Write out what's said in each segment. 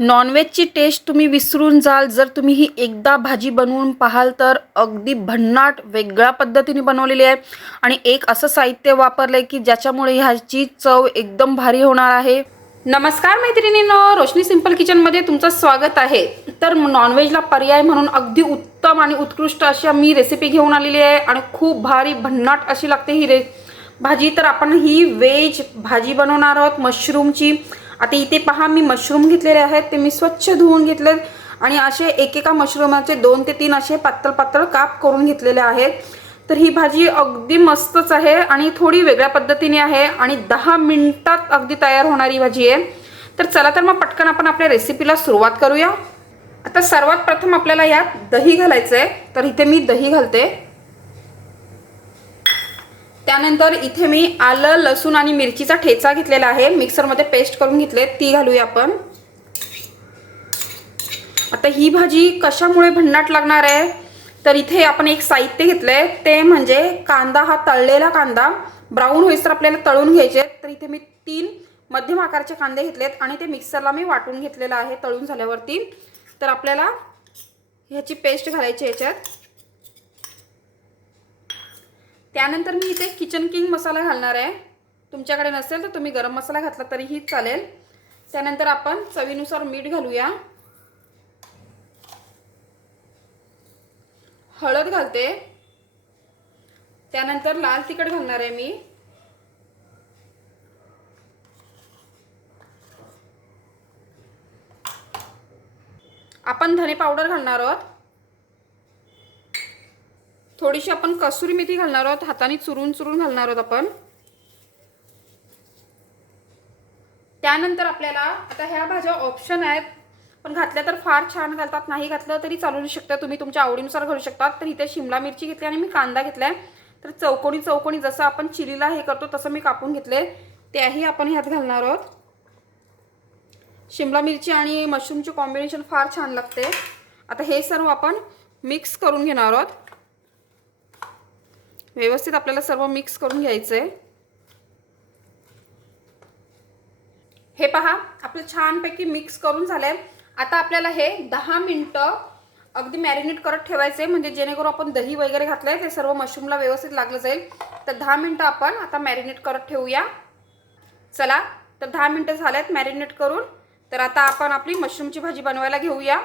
नॉनव्हेजची taste तुम्ही विसरून जाल. जर तुम्ही ही एकदा भाजी बनवून पाहाल तर अगदी भन्नाट वेगळ्या पद्धतीने बनवलेली आहे. आणि एक असं साहित्य वापरलं आहे की ज्याच्यामुळे ह्याची चव एकदम भारी होणार आहे. नमस्कार मैत्रिणीनं रोशनी सिंपल किचनमध्ये तुमचं स्वागत आहे. तर नॉनव्हेजला पर्याय म्हणून अगदी उत्तम आणि उत्कृष्ट अशी मी रेसिपी घेऊन आलेली आहे. आणि खूप भारी भन्नाट अशी लागते ही रे भाजी. तर आपण ही व्हेज भाजी बनवणार आहोत मशरूमची आता इथे पहा मी मशरूम घेतलेले आहेत ते मी स्वच्छ धुवून घेतले आणि असे एकेका मशरूमाचे दोन ते तीन असे पातळ पातळ काप करून घेतलेले आहेत. तर ही भाजी अगदी मस्तच आहे आणि थोडी वेगळ्या पद्धतीने आहे आणि दहा मिनिटात अगदी तयार होणारी भाजी आहे. तर चला तर मग पटकन आपण आपल्या रेसिपीला सुरुवात करूया. आता सर्वात प्रथम आपल्याला यात दही घालायचं आहे तर इथे मी दही घालते. त्यानंतर इथे मी आलं लसूण आणि मिरचीचा ठेचा घेतलेला आहे. मिक्सरमध्ये पेस्ट करून घेतले ती घालूया आपण. आता ही भाजी कशामुळे भन्नाट लागणार आहे? तर इथे आपण एक साहित्य घेतलंय ते म्हणजे कांदा हा तळलेला कांदा. ब्राऊन होईस आपल्याला तळून घ्यायचे. तर इथे मी तीन मध्यम आकाराचे कांदे घेतलेत आणि ते मिक्सरला मी वाटून घेतलेलं आहे तळून झाल्यावरती. तर आपल्याला ह्याची पेस्ट घालायची ह्याच्यात त्यानंतर मी इथे किचन किंग मसाला घालणार आहे. तुमच्याकडे नसेल तर तुम्ही गरम मसाला घातला तरीही चालेल. त्यानंतर आपण चवीनुसार मीठ घालूया. हळद घालते. त्यानंतर लाल तिखट घालणार आहे मी. आपण धने पावडर घालणार आहोत. थोडीशी आपण कसुरी मेथी घालणार आहोत. हाताने चुरून चुरून घालणार आहोत आपण. त्यानंतर आपल्याला आता ह्या भाज्या ऑप्शन आहेत. पण घातल्या तर फार छान घालतात. नाही घातलं तरी चालू शकता. तुम्ही तुमच्या आवडीनुसार घालू शकतात. तर इथे शिमला मिरची घेतली आणि मी कांदा घेतलाय. तर चौकोनी चौकोनी जसं आपण चिलीला हे करतो तसं मी कापून घेतले. त्याही आपण ह्यात घालणार आहोत. शिमला मिरची आणि मशरूमचे कॉम्बिनेशन फार छान लागते. आता हे सर्व आपण मिक्स करून घेणार आहोत. व्यवस्थित आपल्याला सर्व मिक्स करून घ्यायचं. आहे हे पहा आपलं छानपैकी मिक्स करून झालं आहे आता आपल्याला हे दहा मिनटं अगदी मॅरिनेट करत ठेवायचे म्हणजे जेणेकरून आपण दही वगैरे घातलंय ते सर्व मशरूमला व्यवस्थित लागलं जाईल. तर दहा मिनटं आपण आता मॅरिनेट करत ठेवूया. चला तर दहा मिनटं झाल्यात मॅरिनेट करून. तर आता आपण आपली मशरूमची भाजी बनवायला घेऊया.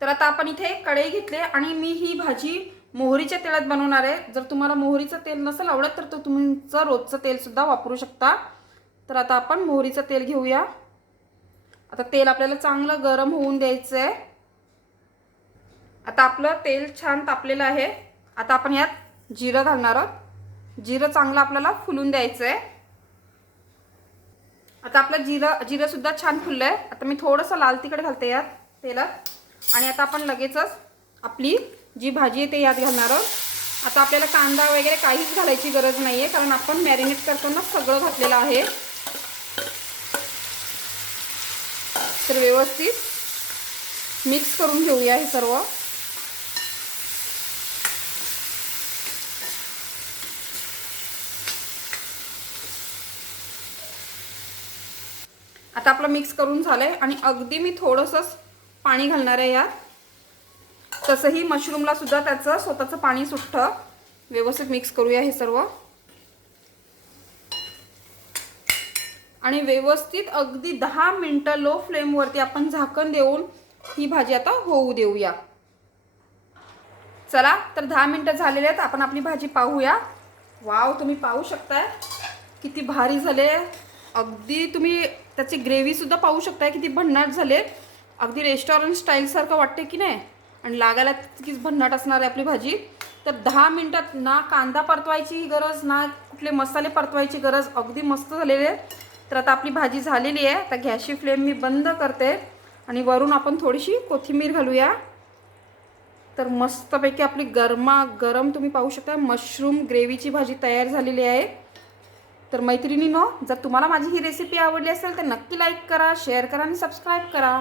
तर आता आपण इथे कढई घेतले आणि मी ही भाजी मोहरीच्या तेलात बनवणार आहे. जर तुम्हाला मोहरीचं तेल नसेल आवडत तर तो तुमचं रोजचं तेलसुद्धा वापरू शकता. तर आता आपण मोहरीचं तेल घेऊया. आता तेल आपल्याला चांगलं गरम होऊन द्यायचं आहे आता आपलं तेल छान तापलेलं आहे. आता आपण यात जिरं घालणार आहोत. जिरं चांगलं आपल्याला फुलून द्यायचं आहे आता आपलं जिरं जिरंसुद्धा छान फुललं आहे आता मी थोडंसं लाल तिखट घालते यात तेलात. आणि आता आपण लगेचच आपली जी भाजी आहे ते यात घालणार आहोत. आता आपल्याला कांदा वगैरे काहीच घालायची गरज नाही आहे कारण आपण मॅरिनेट करताना सगळं घातलेलं आहे. तर व्यवस्थित मिक्स करून घेऊया हे सर्व. आता आपलं मिक्स करून झालंय आणि अगदी मी थोडंसंच पाणी घालणार आहे यात. तसंही मशरूमला सुद्धा त्याचं स्वतःचं पाणी सुटतं व्यवस्थित मिक्स करूया हे सर्व. आणि व्यवस्थित अगदी दहा मिनटं लो फ्लेमवरती आपण झाकण देऊन ही भाजी आता होऊ देऊया. चला तर दहा मिनटं झालेले आहेत. आपण आपली भाजी पाहूया. वाव तुम्ही पाहू शकताय. किती भारी झाले. अगदी तुम्ही त्याची ग्रेव्हीसुद्धा पाहू शकताय. किती भन्नाट झाले अगदी रेस्टॉरंट स्टाईलसारखं वाटते की नाही? आणि लागायला तितकीच भन्नाट असणार आहे आपली भाजी. तर दहा मिनटात ना कांदा परतवायची गरज ना कुठले मसाले परतवायची गरज अगदी मस्त झालेले आहे. तर आता आपली भाजी झालेली आहे. आता गॅसची फ्लेम मी बंद करते. आणि वरून आपण थोडीशी कोथिंबीर घालूया. तर मस्तपैकी आपली गरमा गरम तुम्ही पाहू शकता मशरूम ग्रेव्हीची भाजी तयार झालेली आहे. तर मैत्रिणीनो जर तुम्हाला माझी ही रेसिपी आवडली असेल तर नक्की लाईक करा शेअर करा आणि सबस्क्राईब करा.